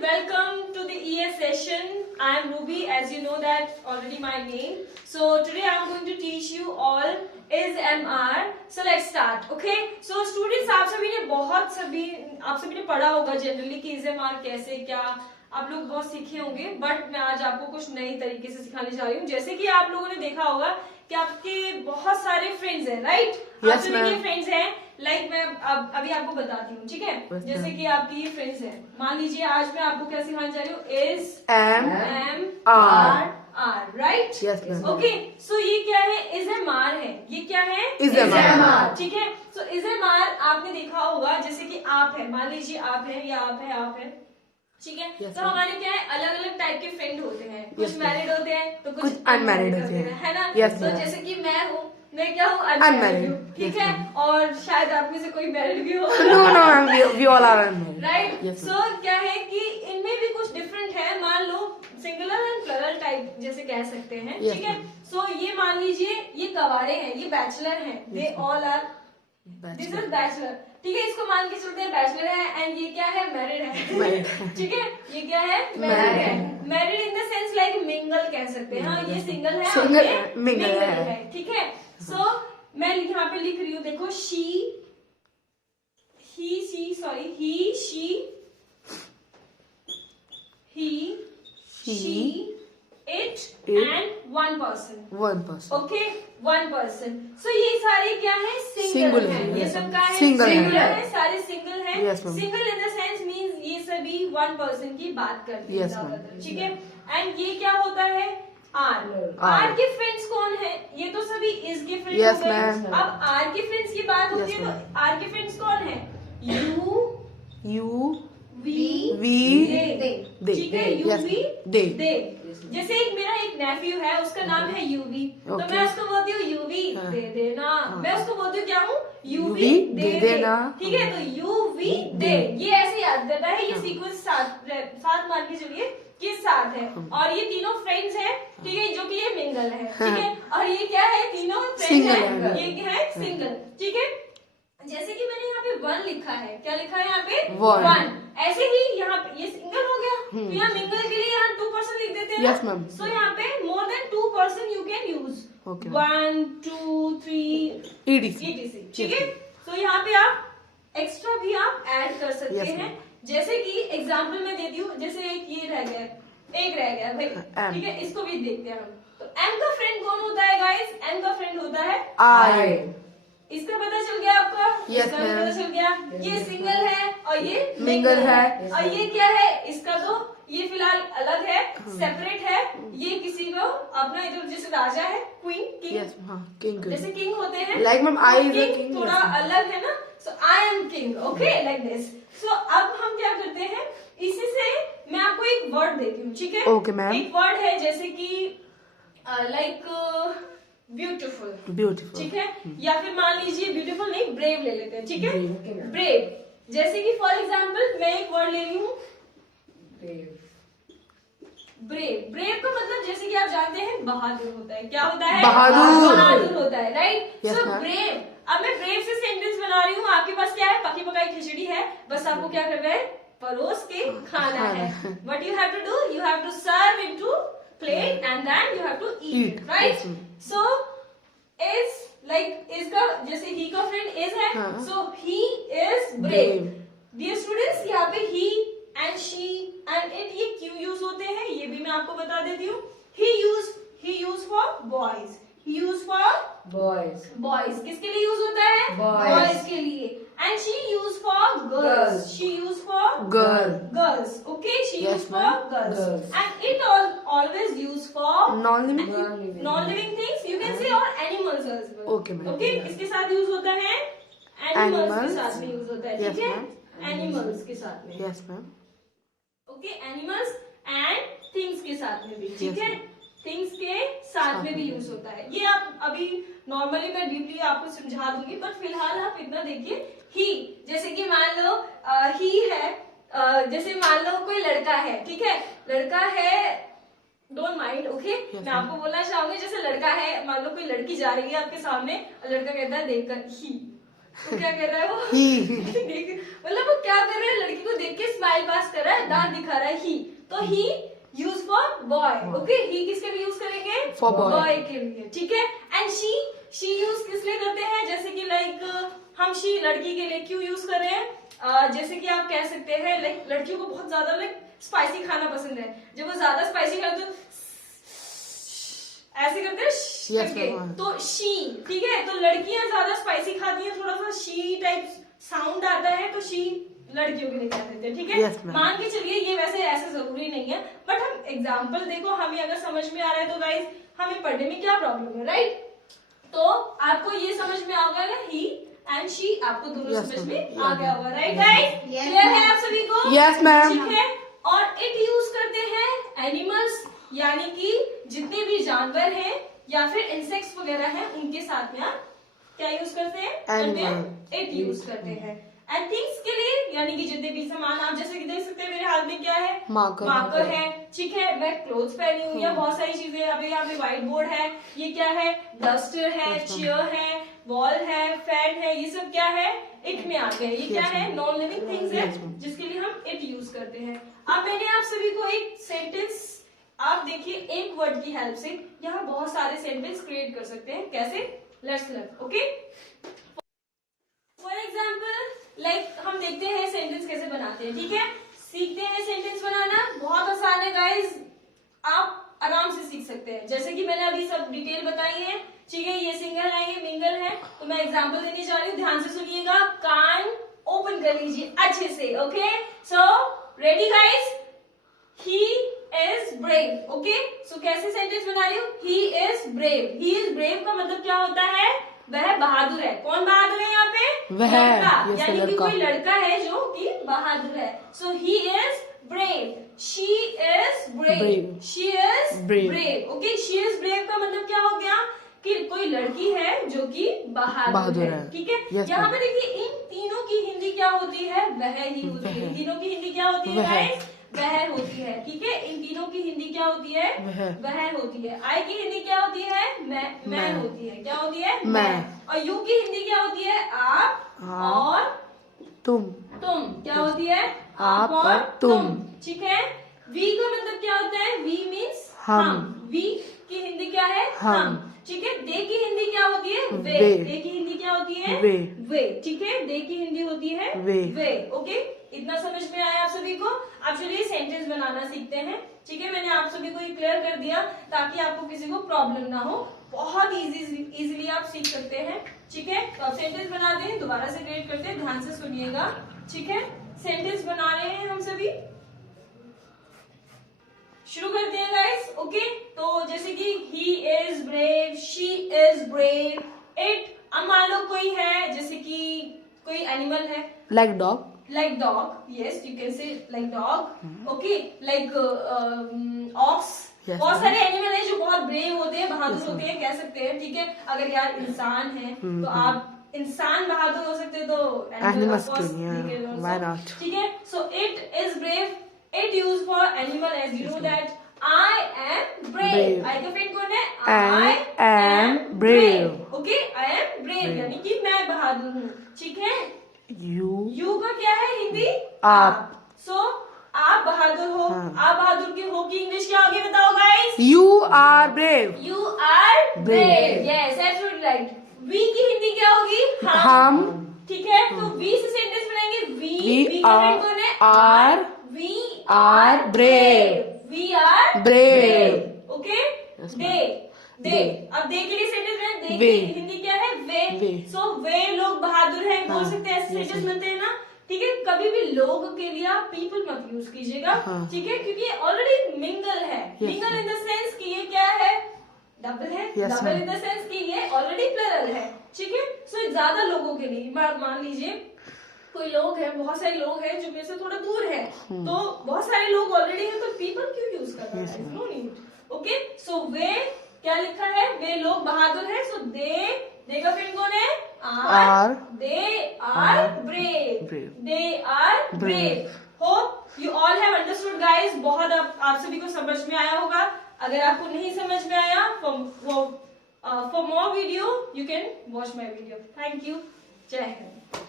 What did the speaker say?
welcome to the ES session. I am Ruby, as you know that already my name. So today I am going to teach you all is MR. So let's start, okay? So students, आप सभी ने पढ़ा होगा generally कि is MR कैसे क्या आप लोग बहुत सीखे होंगे, बट मैं आज आपको कुछ नई तरीके से सिखाने जा रही हूँ। जैसे कि आप लोगों ने देखा होगा कि आपके बहुत सारे फ्रेंड्स हैं, राइट? आप सभी के फ्रेंड्स हैं। लाइक मैं अभी आपको बताती हूँ, ठीक है? जैसे कि आपकी ये फ्रेंड्स हैं, मान लीजिए आज मैं आपको क्या सिखाने जा रही हूँ, is M R, right? Okay, so ये क्या है, इज एम आर है। ये क्या है, इज एम आर, ठीक है? सो इज एम आर आपने देखा होगा, जैसे कि आप है, मान लीजिए आप है या आप है, ठीक है? तो हमारे क्या है, अलग अलग टाइप के फ्रेंड होते हैं। कुछ मैरिड होते हैं तो कुछ अनमैरिड होते हैं, है ना? तो जैसे कि मैं क्या हूँ, अनमैरिड, ठीक है? और शायद आप में से कोई मैरिड भी हो। No, we all are unmarried. Right? So क्या है कि इनमें भी कुछ डिफरेंट है। मान लो सिंगुलर एंड प्लरल टाइप जैसे कह सकते हैं, ठीक है? सो ये मान लीजिए ये कवारे हैं, ये बैचलर हैं, they all are, this is bachelor, ठीक है? इसको मान के चलते हैं बैचलर है, एंड ये क्या है, मैरिड है, ठीक है? ये क्या है, मैरिड है। Married in the sense like mingle कह सकते हैं। हाँ, ये सिंगल है, मिंगल है, ठीक है? सो मैं यहाँ पे लिख रही हूँ, देखो, he, it and one person, okay, one person. So ये सारे क्या है, सिंगल है। ये सब का है, सिंगल है, सारे सिंगल है। Single in the sense means ये सभी वन पर्सन की बात करते हैं, ठीक है? एंड ये क्या होता है, आर के फ्रेंड्स कौन है? ये तो सभी इज के फ्रेंड्स हो गए। अब आर के फ्रेंड्स की बात होती है तो आर के फ्रेंड्स कौन है, यू वी दे, ठीक है? यू वी दे। जैसे मेरा एक नेफ्यू है, उसका नाम है यूवी, तो मैं उसको बोलती हूँ यूवी दे देना। मैं उसको बोलती हूँ क्या हूँ, यूवी दे देना, ठीक है? तो यूवी दे, ये ऐसे याद करना है। ये सीक्वेंस साथ मान के चलिए कि साथ है, और ये तीनों फ्रेंड्स हैं, ठीक है? जो कि ये मिंगल है, ठीक है? और ये क्या है, तीनों फ्रेंड्स हैं, ये क्या है, सिंगल, ठीक है? जैसे कि मैंने यहाँ पे वन लिखा है, क्या लिखा है यहाँ पे, वन। ऐसे ही यहाँ पे ये सिंगल हो गया, तो यहाँ मिंगल के लिए यहाँ 2% लिख देते हैं। Yes, ma'am. सो यहाँ पे more than 2% you can use, 1 2 3 etc, ठीक है? तो यहाँ पे आप एक्स्ट्रा भी आप ऐड कर सकते हैं। जैसे कि एग्जाम्पल मैं देती हूँ, जैसे एक रह गया भाई, ठीक है? इसको भी देखते हैं हम। तो एम का फ्रेंड कौन होता है गाइस? एम का फ्रेंड होता है आई। इसका पता चल गया आपका? इसका भी पता चल गया। ये सिंगल है और ये मिंगल है। और ये क्या है, इसका तो ये फिलहाल अलग है, सेपरेट है। ये किसी को अपना इधर, जैसे राजा है, क्वीन, किंग, जैसे किंग होते हैं, like ma'am I is a king, थोड़ा अलग है ना? So I am king, okay, like this. So अब हम क्या करते हैं, इसी से मैं आपको एक वर्ड देती हूँ, ठीक है? Okay ma'am. एक वर्ड है जैसे कि लाइक ब्यूटीफुल, ठीक है? या फिर मान लीजिए ब्यूटीफुल नहीं, ब्रेव ले लेते हैं, ठीक है? ब्रेव। जैसे कि फॉर एग्जाम्पल मैं एक वर्ड ले रही हूँ, ब्रेव। ब्रेव का मतलब जैसे कि आप जानते हैं बहादुर होता है। क्या होता है, बहादुर होता है, राइट? So brave. अब मैं ब्रेव से सेंटेंस बना रही हूँ। आपके पास क्या है, पकी पकाई खिचड़ी है, बस आपको क्या करना है, परोस के खाना है। What you have to do, you have to serve into plate and then you have to eat, right? So is like is का, जैसे he का फ्रेंड is है, so he is brave. Dear students, यहाँ पे he and she and it ये क्यों use होते हैं, ये भी मैं आपको बता देती हूँ। he use for boys, he use for boys, किसके लिए यूज होता है, boys के लिए। and she use for girls, she use for girls, okay, she use for girls. and it always use for non-living things, you can say, or animals as well, okay? किसके साथ use होता है, animals के साथ में use होता है, ठीक है? animals के साथ में, yes ma'am, okay? animals and things के साथ में भी, ठीक है? थिंग्स के साथ में भी यूज होता है। ये आप अभी नॉर्मली मैं डीपली आपको समझा दूंगी, बट फिलहाल आप इतना देखिए। ही, जैसे कि मान लो ही है, जैसे मान लो कोई लड़का है, ठीक है? लड़का है, डोंट माइंड, ओके? मैं आपको बोलना चाहूंगी, जैसे लड़का है, मान लो कोई लड़की जा रही है आपके सामने, और लड़का कहता है देखकर ही, तो क्या कर रहा है वो, मतलब वो क्या कर रहा है, लड़की को देख के स्माइल पास कर रहा है, दांत दिखा रहा है, तो ही यूज फॉर बॉय, ओके। ही किसके लिए यूज करेंगे? For boy. बॉय के लिए, ठीक है। एंड शी यूज किस लिए करते हैं? जैसे कि लाइक हम शी लड़की के लिए क्यों यूज कर रहे हैं? जैसे कि आप कह सकते हैं लाइक लड़कियों को बहुत ज्यादा लाइक स्पाइसी खाना पसंद है। जब वो ज्यादा स्पाइसी खाते तो ऐसे करते हैं Yes, करके, ma'am. तो शी, ठीक है। तो लड़कियां ज्यादा स्पाइसी खाती हैं, थोड़ा सा शी टाइप साउंड आता है, तो शी लड़कियों के लिए कह देते हैं, ठीक है। Yes, ma'am. मान के चलिए ये वैसे ऐसे जरूरी नहीं है, बट हम एग्जाम्पल देखो, हमें अगर समझ में आ रहा है तो गाइस हमें पढ़ने में क्या प्रॉब्लम है, राइट। तो आपको ये समझ में आ गया ना, ही एंड शी, आपको दोनों Yes, समझ ma'am. में आ गया होगा, राइट गाइस? क्लियर है आप सभी को? Yes, ma'am. ठीक है। और इट यूज करते हैं एनिमल्स, यानी कि जितने भी जानवर हैं या फिर इंसेक्ट्स वगैरह हैं उनके साथ में आप क्या यूज करते हैं? इट यूज करते हैं। एंड थिंग्स के लिए, यानी कि जितने भी सामान, आप जैसे कि देख सकते हैं मेरे हाथ में क्या है? मार्कर है, ठीक है। मैं क्लोथ्स पहनी हूँ या बहुत सारी चीजें, अभी यहाँ पे व्हाइट बोर्ड है, ये क्या है? डस्टर है, चेयर है, वॉल है, फैन है, ये सब क्या है? इट में आते हैं। ये क्या है? नॉन लिविंग थिंग्स है, जिसके लिए हम इट यूज करते हैं। अब मैंने आप सभी को एक सेंटेंस, आप देखिए एक वर्ड की हेल्प से यहाँ बहुत सारे सेंटेंस क्रिएट कर सकते हैं। कैसे? Let's learn, okay. For example like हम देखते हैं सेंटेंस कैसे बनाते हैं, ठीक है। सीखते हैं सेंटेंस बनाना, बहुत आसान है गाइस, आप आराम से सीख सकते हैं। जैसे कि मैंने अभी सब डिटेल बताई है, ठीक है। ये सिंगल है, ये मिंगल है, तो मैं एग्जाम्पल देने जा रही हूँ, ध्यान से सुनिएगा, कान ओपन कर लीजिए अच्छे से, okay. So ready guys? He is brave, okay. So कैसे सेंटेंस बना रही हूँ? He is brave. He is brave का मतलब क्या होता है? वह बहादुर है। कौन बहादुर है यहाँ पे? वह, लड़का, yes, यानी कि लड़का। कोई लड़का है जो कि बहादुर है। So he is brave, she is brave, Brave. She is Brave. Brave, okay. She is brave का मतलब क्या हो गया? कि कोई लड़की है जो कि बहादुर है, ठीक है। Yes, यहाँ ma'am. पे देखिए इन तीनों की हिंदी क्या होती है? वह ही होती है। इन तीनों की हिंदी क्या होती है वह। गाइस? वह होती है, ठीक है। इन तीनों की हिंदी क्या होती है? वह। होती है। आई की हिंदी क्या होती है? मैं होती है। क्या होती है? मैं। और यू की हिंदी क्या होती है? आप और तुम। क्या होती है? आप और तुम। ठीक है। वी का मतलब क्या होता है? वी मीन्स हम। वी की हिंदी क्या है? हम। ठीक है। दे की हिंदी क्या होती है? वे। वे। दे की हिंदी क्या होती है? वे। ठीक है। दे की हिंदी होती है वे। ओके। इतना समझ में आया आप सभी को? अब चलिए सेंटेंस बनाना सीखते हैं, ठीक है। मैंने आप सभी को ये क्लियर कर दिया ताकि आपको किसी को प्रॉब्लम ना हो, बहुत इजीली आप सीख सकते हैं, ठीक है। तो अब सेंटेंस बनाते हैं, दोबारा से क्रिएट करते हैं, ध्यान से सुनिएगा, ठीक है। सेंटेंस बना रहे हैं हम सभी, शुरू करते हैं गाइस, ओके। तो जैसे कि ही is brave, she is brave, it, अब मान लो कोई है, जैसे कि कोई एनिमल है, like dog, yes, you can say like dog, okay, like ox, Yes, बहुत सारे एनिमल हैं जो बहुत ब्रेव होते हैं, बहादुर होते हैं, कह सकते हैं, ठीक है। अगर यार इंसान है तो आप इंसान बहादुर हो सकते हैं, तो Animals of course, can, yeah. we can also, Why not? ठीक है। So it is brave, it used for animal, as you know that I am brave. I का फ्रेंड कौन है? I am brave. Okay, I am brave यानी कि मैं बहादुर हूँ, ठीक है। यू का क्या है हिंदी? आप। सो आप बहादुर हो, आप बहादुर की हो की इंग्लिश क्या होगी बताओ guys? You are brave. You are brave, yes, absolutely right. We की हिंदी क्या होगी? हम। ठीक है। तो वी से सेंटेंस बनाएंगे, वी का फ्रेंड कौन है? Are. We are brave. We are brave, okay. They, अब दे के लिए सेंटेंस बनाए, दे वे। की हिंदी क्या है? वे। सो वे लोग बहादुर हैं, बोल सकते हैं, ऐसे सेंटेंस बनते हैं ना, ठीक है। कभी भी लोग के लिए आप पीपल मत यूज कीजिएगा, ठीक है, क्योंकि ऑलरेडी मिंगल है। मिंगल इन द सेंस कि ये क्या है? डबल है। डबल इन द सेंस कि ये ऑलरेडी प्लरल है, ठीक है। सो ज्यादा लोगों के लिए, मान लीजिए कोई लोग है, बहुत सारे लोग हैं जो मेरे से थोड़ा दूर है, तो बहुत सारे लोग ऑलरेडी हैं, तो पीपल क्यों यूज करना है? No need, okay. सो वे क्या लिखा है? वे लोग बहादुर है। सो दे का फ्रेंड कौन है? Are. They are brave, they are brave. Hope you all have understood guys. बहुत आप सभी को समझ में आया होगा। अगर आपको नहीं समझ में आया, for more video you can watch my video. Thank you. जय हिंद।